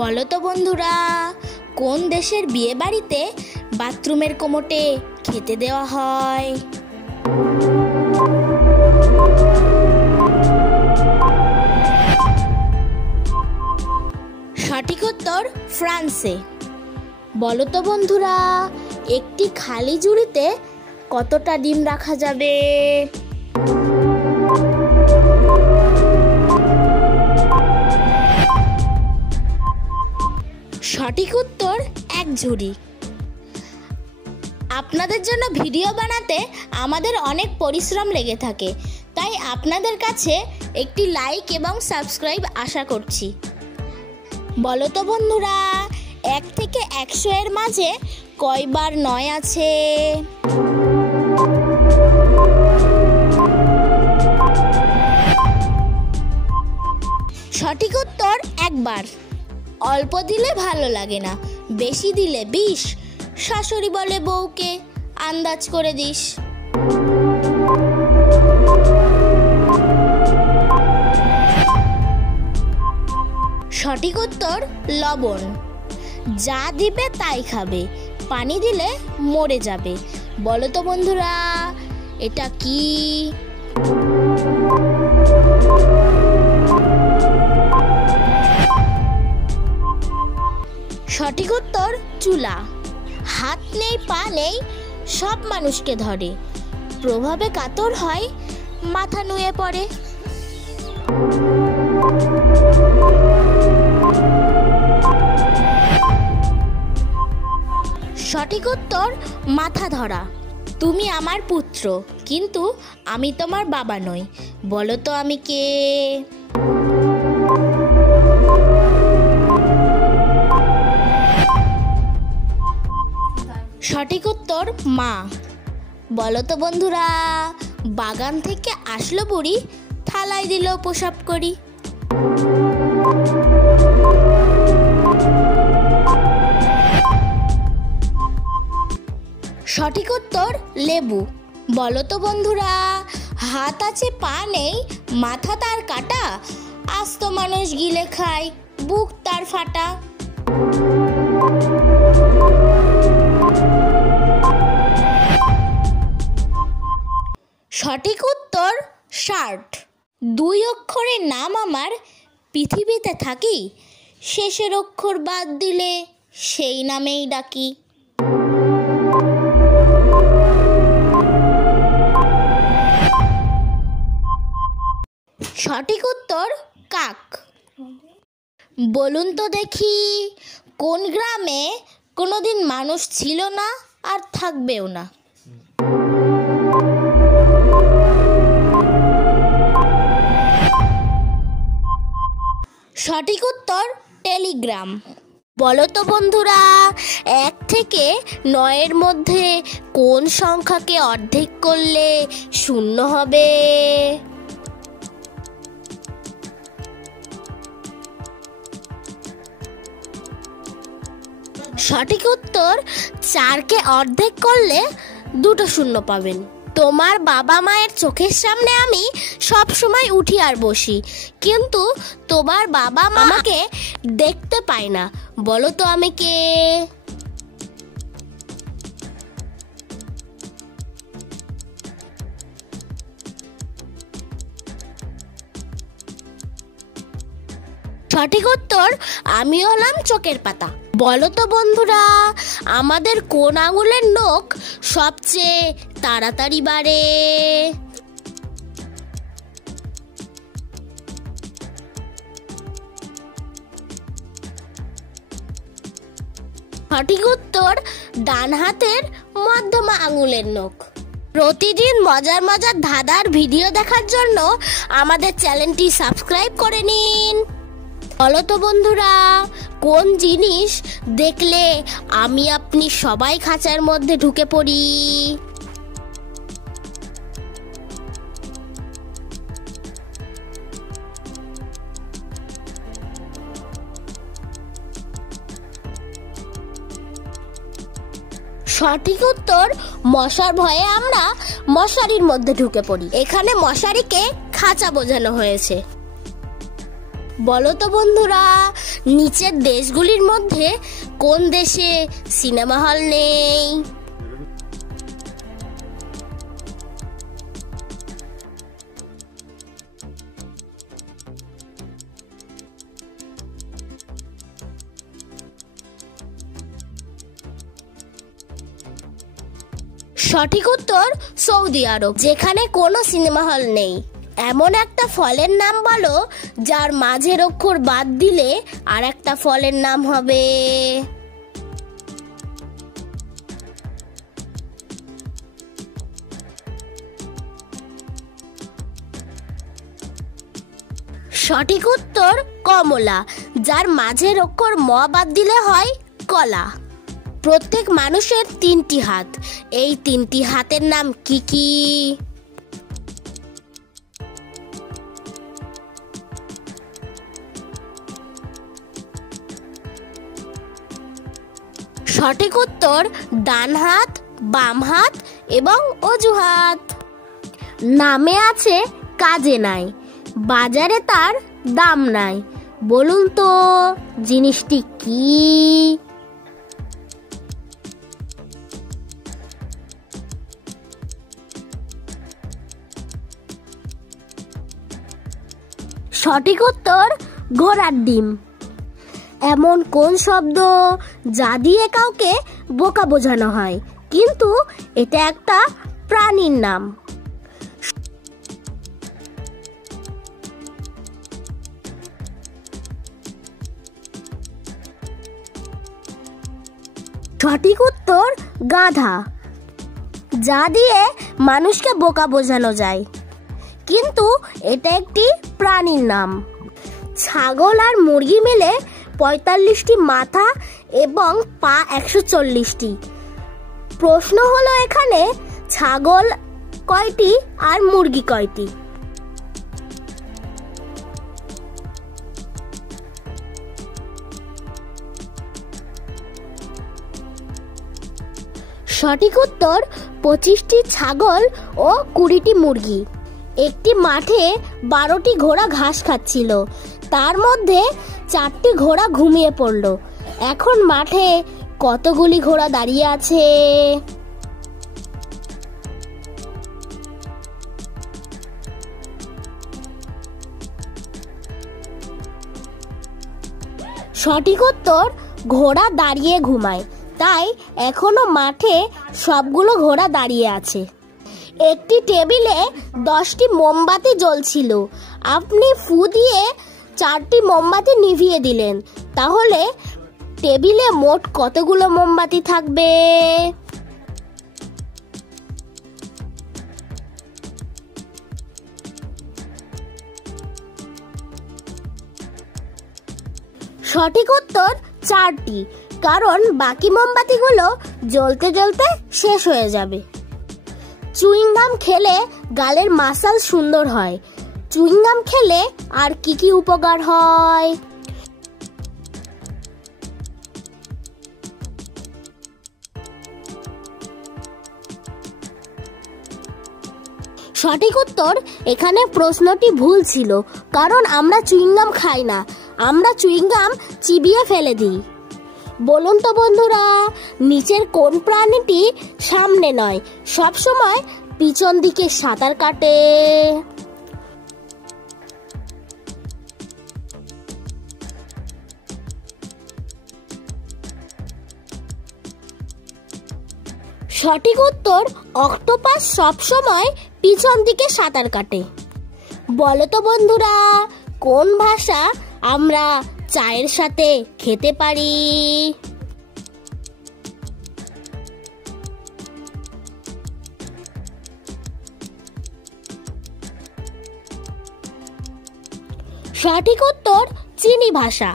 বলো তো বন্ধুরা, কোন দেশের বিয়ে বাড়িতে বাথরুমের কোমোটে খেতে দেওয়া হয়? সঠিক উত্তর ফ্রান্সে। বলো তো বন্ধুরা, একটি খালি ঝুড়িতে কতটা ডিম রাখা যাবে? সঠিক উত্তর এক ঝুড়ি। আপনাদের জন্য ভিডিও বানাতে আমাদের অনেক পরিশ্রম লেগে থাকে, তাই আপনাদের কাছে একটি লাইক এবং সাবস্ক্রাইব আশা করছি। বলো তো বন্ধুরা, 1 থেকে 100 এর মাঝে কয়বার 9 আছে? সঠিক উত্তর একবার। অল্প দিলে ভালো লাগে না, বেশি দিলে বিষ। শাশুড়ি বলে বউকে, আন্দাজ করে দিস। সঠিক উত্তর লবণ। যা দিবে তাই খাবে, পানি দিলে মরে যাবে। বলো তো বন্ধুরা, এটা কি? সঠিক উত্তর চুলা। হাত নেই পা নেই, সব মানুষকে ধরে, প্রভাবে কাতর হয়, মাথা নুয়ে পড়ে। সঠিক উত্তর মাথা ধরা। তুমি আমার পুত্র, কিন্তু আমি তোমার বাবা নই। বলো তো আমি কে? সঠিক উত্তর মা। বলো তো বন্ধুরা, বাগান থেকে আসলো বুড়ি, থালায় দিল প্রসাব করি। সঠিক উত্তর লেবু। বলো তো বন্ধুরা, হাত আছে পা নেই, মাথা তার কাটা, আস্ত মানুষ গিলে খায়, বুক তার ফাটা। সঠিক উত্তর শার্ট। 2 অক্ষরের নাম আমার, পৃথিবীতে থাকি, শেষের অক্ষর বাদ দিলে সেই নামেই ডাকি। সঠিক উত্তর কাক। বলুন তো দেখি, কোন গ্রামে কোনোদিন মানুষ ছিল না আর থাকবেও না? সঠিক উত্তর টেলিগ্রাম। বলো তো বন্ধুরা, 1 থেকে 9 এর মধ্যে কোন সংখ্যাকে অর্ধেক করলে 0 হবে? সঠিক উত্তর 4কে অর্ধেক করলে 2টো 0 পাবেন। তোমার বাবা মায়ের চোখের সামনে আমি সব সময় উঠি আর বসি, কিন্তু তোমার বাবা মা আমাকে দেখতে পায় না। বলো তো আমি কে? সঠিক উত্তর আমি হলাম চোখের পাতা। বলো তো বন্ধুরা, আমাদের কোন আঙুলের নখ সবচেয়ে তাড়াতাড়ি বাড়ে? সঠিক উত্তর ডান হাতের মধ্যমা আঙুলের নখ। প্রতিদিন মজার মজার ধাঁধার ভিডিও দেখার জন্য আমাদের চ্যানেলটি সাবস্ক্রাইব করে নিন। বলো তো বন্ধুরা, কোন জিনিস দেখলে আমি আপনি সবাই খাঁচার মধ্যে ঢুকে পড়ি? সঠিক উত্তর মশার ভয়ে আমরা মশারির মধ্যে ঢুকে পড়ি। এখানে মশারিকে খাঁচা বোঝানো হয়েছে। বলো তো বন্ধুরা, নিচের দেশগুলির মধ্যে কোন দেশে সিনেমা হল নেই? সঠিক উত্তর সৌদি আরব, যেখানে কোনো সিনেমা হল নেই। এমন একটা ফলের নাম বলো যার মাঝের অক্ষর বাদ দিলে আর একটা ফলের নাম হবে। সঠিক উত্তর কমলা, যার মাঝের অক্ষর ম বাদ দিলে হয় কলা। প্রত্যেক মানুষের 3টি হাত, এই 3টি হাতের নাম কি কি? সঠিক উত্তর ডান হাত, বাম হাত এবং অজুহাত। নামে আছে কাজে নাই, বাজারে তার দাম নাই, বলুন তো জিনিসটি কি? সঠিক উত্তর ঘোড়ার ডিম। এমন কোন শব্দ যা দিয়ে কাউকে বোকা বোঝানো হয়, কিন্তু এটা একটা প্রাণীর নাম? সঠিক উত্তর গাধা, যা দিয়ে মানুষকে বোকা বোঝানো যায়, কিন্তু এটা একটি প্রাণীর নাম। ছাগল আর মুরগি মিলে 45টি মাথা এবং পা 140টি। প্রশ্ন হলো এখানে ছাগল কয়টি আর মুরগি কয়টি? সঠিক উত্তর 25টি ছাগল ও 20টি মুরগি। একটি মাঠে 12টি ঘোড়া ঘাস খাচ্ছিল, তার মধ্যে 4টি ঘোড়া ঘুমিয়ে পড়ল। এখন মাঠে কতগুলি ঘোড়া দাঁড়িয়ে আছে? সঠিক উত্তর ঘোড়া দাঁড়িয়ে ঘুমায়, তাই এখনো মাঠে সবগুলো ঘোড়া দাঁড়িয়ে আছে। একটি টেবিলে 10টি মোমবাতি জ্বলছিল, আপনি ফু দিয়ে 4টি মোমবাতি নিভিয়ে দিলেন, তাহলে টেবিলে মোট কতগুলো মোমবাতি থাকবে? সঠিক উত্তর 4টি, কারণ বাকি মোমবাতিগুলো জ্বলতে জ্বলতে শেষ হয়ে যাবে। চুইংগাম খেলে গালের মাসাল সুন্দর হয়, চুইংগাম খেলে আর কি কি উপকার হয়? সঠিক উত্তর এখানে প্রশ্নটি ভুল ছিল, কারণ আমরা চুইংগাম খাই না, আমরা চুইংগাম চিবিয়ে ফেলে দিই। বলুন তো বন্ধুরা, নিচের কোন প্রাণীটি সামনে নয়, সব সময় পিছন দিকে সাঁতার কাটে? সঠিক উত্তর অক্টোপাস সব সময় পিছন দিকে সাঁতার কাটে। বলো তো বন্ধুরা, কোন ভাষা আমরা চায়ের সাথে খেতে পারি? সঠিক উত্তর চীনি ভাষা।